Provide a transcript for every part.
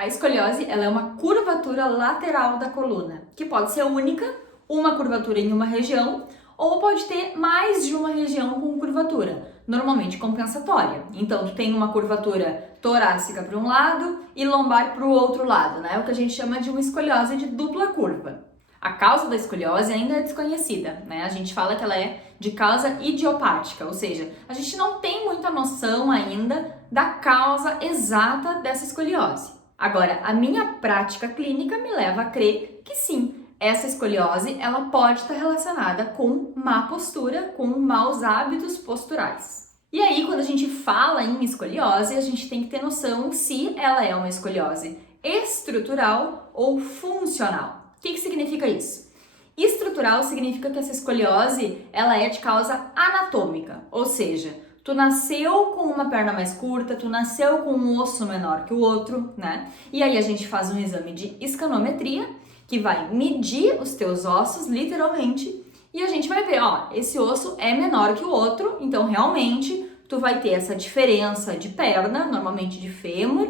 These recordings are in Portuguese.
A escoliose, ela é uma curvatura lateral da coluna, que pode ser única, uma curvatura em uma região, ou pode ter mais de uma região com curvatura, normalmente compensatória. Então, tu tem uma curvatura torácica para um lado e lombar para o outro lado, né? O que a gente chama de uma escoliose de dupla curva. A causa da escoliose ainda é desconhecida, né? A gente fala que ela é de causa idiopática, ou seja, a gente não tem muita noção ainda da causa exata dessa escoliose. Agora, a minha prática clínica me leva a crer que sim, essa escoliose ela pode estar relacionada com má postura, com maus hábitos posturais. E aí, quando a gente fala em escoliose, a gente tem que ter noção se ela é uma escoliose estrutural ou funcional. O que significa isso? Estrutural significa que essa escoliose ela é de causa anatômica, ou seja, tu nasceu com uma perna mais curta, tu nasceu com um osso menor que o outro, né? E aí a gente faz um exame de escanometria, que vai medir os teus ossos, literalmente, e a gente vai ver, ó, esse osso é menor que o outro, então realmente tu vai ter essa diferença de perna, normalmente de fêmur,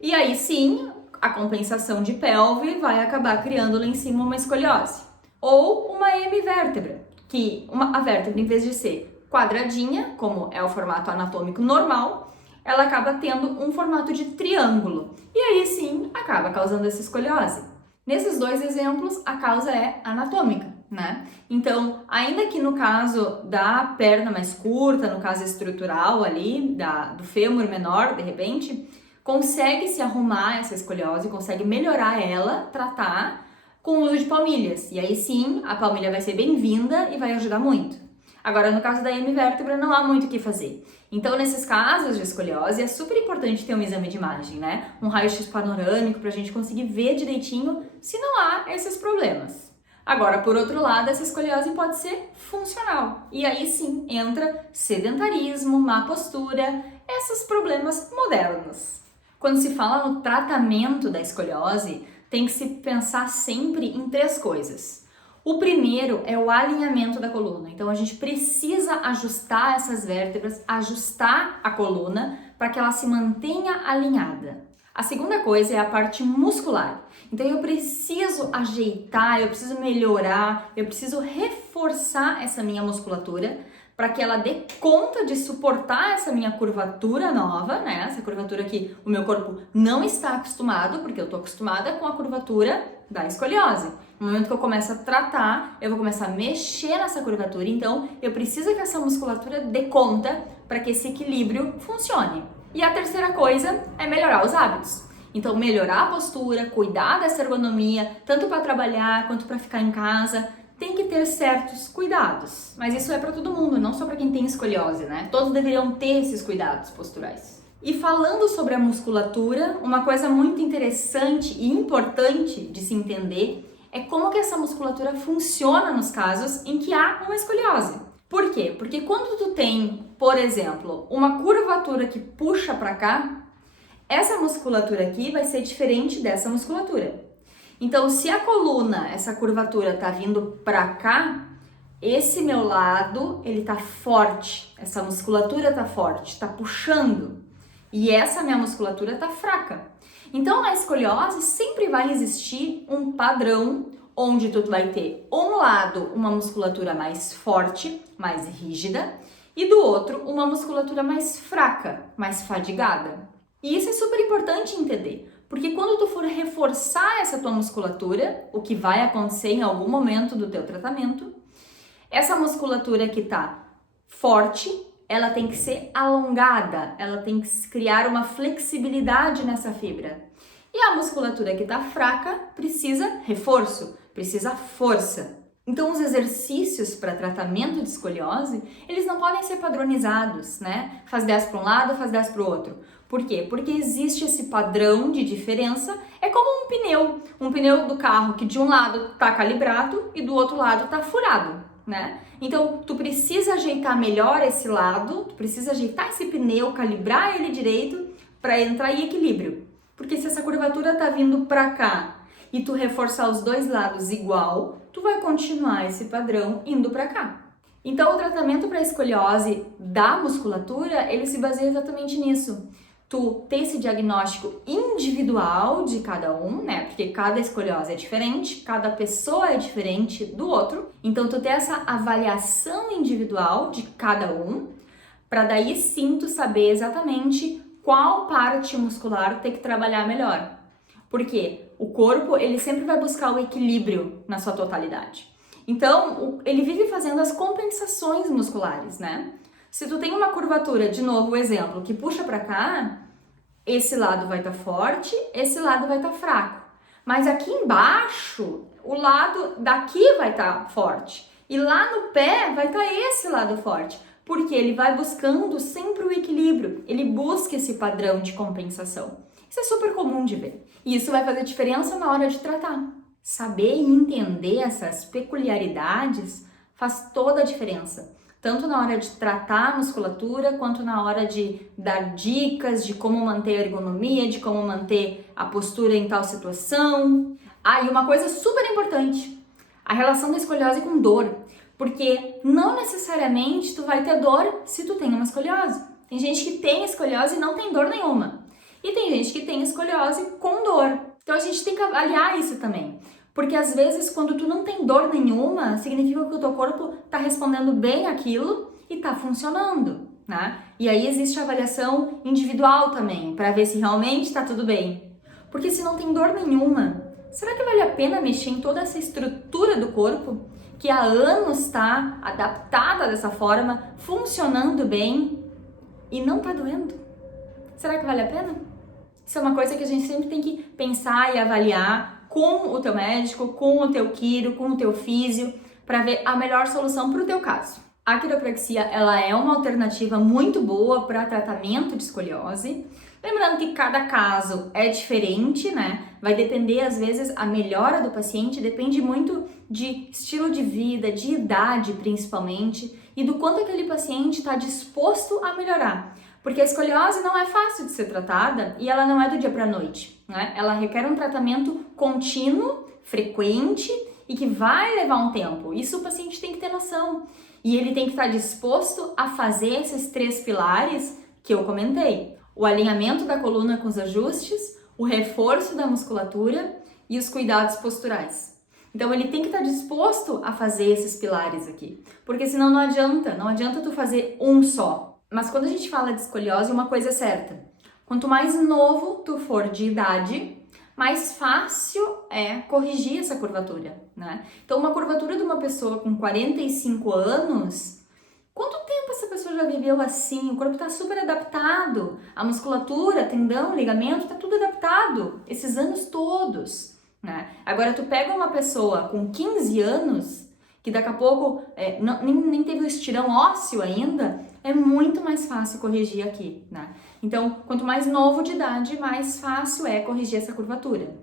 e aí sim, a compensação de pelve vai acabar criando lá em cima uma escoliose. Ou uma hemivértebra, que a vértebra, em vez de ser quadradinha, como é o formato anatômico normal, ela acaba tendo um formato de triângulo. E aí sim, acaba causando essa escoliose. Nesses dois exemplos, a causa é anatômica, né? Então, ainda que no caso da perna mais curta, no caso estrutural ali, do fêmur menor, de repente, consegue se arrumar essa escoliose, consegue melhorar ela, tratar com o uso de palmilhas. E aí sim, a palmilha vai ser bem-vinda e vai ajudar muito. Agora, no caso da hemivértebra, não há muito o que fazer. Então, nesses casos de escoliose, é super importante ter um exame de imagem, né? Um raio-x panorâmico para a gente conseguir ver direitinho se não há esses problemas. Agora, por outro lado, essa escoliose pode ser funcional. E aí sim, entra sedentarismo, má postura, esses problemas modernos. Quando se fala no tratamento da escoliose, tem que se pensar sempre em três coisas. O primeiro é o alinhamento da coluna. Então, a gente precisa ajustar essas vértebras, ajustar a coluna para que ela se mantenha alinhada. A segunda coisa é a parte muscular. Então, eu preciso ajeitar, eu preciso melhorar, eu preciso reforçar essa minha musculatura para que ela dê conta de suportar essa minha curvatura nova, né? Essa curvatura que o meu corpo não está acostumado, porque eu estou acostumada com a curvatura da escoliose. No momento que eu começo a tratar, eu vou começar a mexer nessa curvatura, então eu preciso que essa musculatura dê conta para que esse equilíbrio funcione. E a terceira coisa é melhorar os hábitos. Então, melhorar a postura, cuidar dessa ergonomia, tanto para trabalhar quanto para ficar em casa, tem que ter certos cuidados. Mas isso é para todo mundo, não só para quem tem escoliose, né? Todos deveriam ter esses cuidados posturais. E falando sobre a musculatura, uma coisa muito interessante e importante de se entender é como que essa musculatura funciona nos casos em que há uma escoliose. Por quê? Porque quando tu tem, por exemplo, uma curvatura que puxa para cá, essa musculatura aqui vai ser diferente dessa musculatura. Então, se a coluna, essa curvatura tá vindo para cá, esse meu lado, ele tá forte, essa musculatura tá forte, tá puxando. E essa minha musculatura tá fraca. Então, na escoliose, sempre vai existir um padrão onde tu vai ter, um lado, uma musculatura mais forte, mais rígida, e do outro, uma musculatura mais fraca, mais fadigada. E isso é super importante entender, porque quando tu for reforçar essa tua musculatura, o que vai acontecer em algum momento do teu tratamento, essa musculatura que tá forte, ela tem que ser alongada, ela tem que criar uma flexibilidade nessa fibra. E a musculatura que tá fraca precisa reforço, precisa força. Então, os exercícios para tratamento de escoliose, eles não podem ser padronizados, né? Faz 10 para um lado, faz 10 para o outro. Por quê? Porque existe esse padrão de diferença, é como um pneu do carro que de um lado tá calibrado e do outro lado tá furado, né? Então, tu precisa ajeitar melhor esse lado, tu precisa ajeitar esse pneu, calibrar ele direito para entrar em equilíbrio. Porque se essa curvatura tá vindo para cá e tu reforçar os dois lados igual, tu vai continuar esse padrão indo para cá. Então, o tratamento para escoliose da musculatura, ele se baseia exatamente nisso. tu ter esse diagnóstico individual de cada um, né? Porque cada escoliose é diferente, cada pessoa é diferente do outro. Então tu ter essa avaliação individual de cada um, para daí sim tu saber exatamente qual parte muscular tem que trabalhar melhor. Porque o corpo, ele sempre vai buscar o equilíbrio na sua totalidade. Então, ele vive fazendo as compensações musculares, né? Se tu tem uma curvatura, de novo o exemplo, que puxa para cá, esse lado vai estar forte, esse lado vai estar fraco. Mas aqui embaixo, o lado daqui vai estar forte. E lá no pé vai estar esse lado forte. Porque ele vai buscando sempre o equilíbrio. Ele busca esse padrão de compensação. Isso é super comum de ver. E isso vai fazer diferença na hora de tratar. Saber e entender essas peculiaridades faz toda a diferença. Tanto na hora de tratar a musculatura, quanto na hora de dar dicas de como manter a ergonomia, de como manter a postura em tal situação. E uma coisa super importante, a relação da escoliose com dor. Porque não necessariamente tu vai ter dor se tu tem uma escoliose. Tem gente que tem escoliose e não tem dor nenhuma. E tem gente que tem escoliose com dor. Então a gente tem que avaliar isso também. Porque às vezes quando tu não tem dor nenhuma, significa que o teu corpo tá respondendo bem aquilo e tá funcionando, né? E aí existe a avaliação individual também, para ver se realmente tá tudo bem. Porque se não tem dor nenhuma, será que vale a pena mexer em toda essa estrutura do corpo que há anos está adaptada dessa forma, funcionando bem e não tá doendo? Será que vale a pena? Isso é uma coisa que a gente sempre tem que pensar e avaliar com o teu médico, com o teu quiro, com o teu físio, para ver a melhor solução para o teu caso. A quiropraxia, ela é uma alternativa muito boa para tratamento de escoliose. Lembrando que cada caso é diferente, né? Vai depender, às vezes, a melhora do paciente depende muito de estilo de vida, de idade principalmente, e do quanto aquele paciente está disposto a melhorar. Porque a escoliose não é fácil de ser tratada e ela não é do dia para a noite, né? Ela requer um tratamento contínuo, frequente e que vai levar um tempo. Isso o paciente tem que ter noção. E ele tem que estar disposto a fazer esses 3 pilares que eu comentei. O alinhamento da coluna com os ajustes, o reforço da musculatura e os cuidados posturais. Então ele tem que estar disposto a fazer esses pilares aqui. Porque senão não adianta tu fazer um só. Mas quando a gente fala de escoliose, uma coisa é certa. Quanto mais novo tu for de idade, mais fácil é corrigir essa curvatura, né? Então, uma curvatura de uma pessoa com 45 anos, quanto tempo essa pessoa já viveu assim? O corpo tá super adaptado. A musculatura, tendão, ligamento, tá tudo adaptado. Esses anos todos, né? Agora, tu pega uma pessoa com 15 anos, que daqui a pouco nem teve o estirão ósseo ainda, é muito mais fácil corrigir aqui, né? Então, quanto mais novo de idade, mais fácil é corrigir essa curvatura.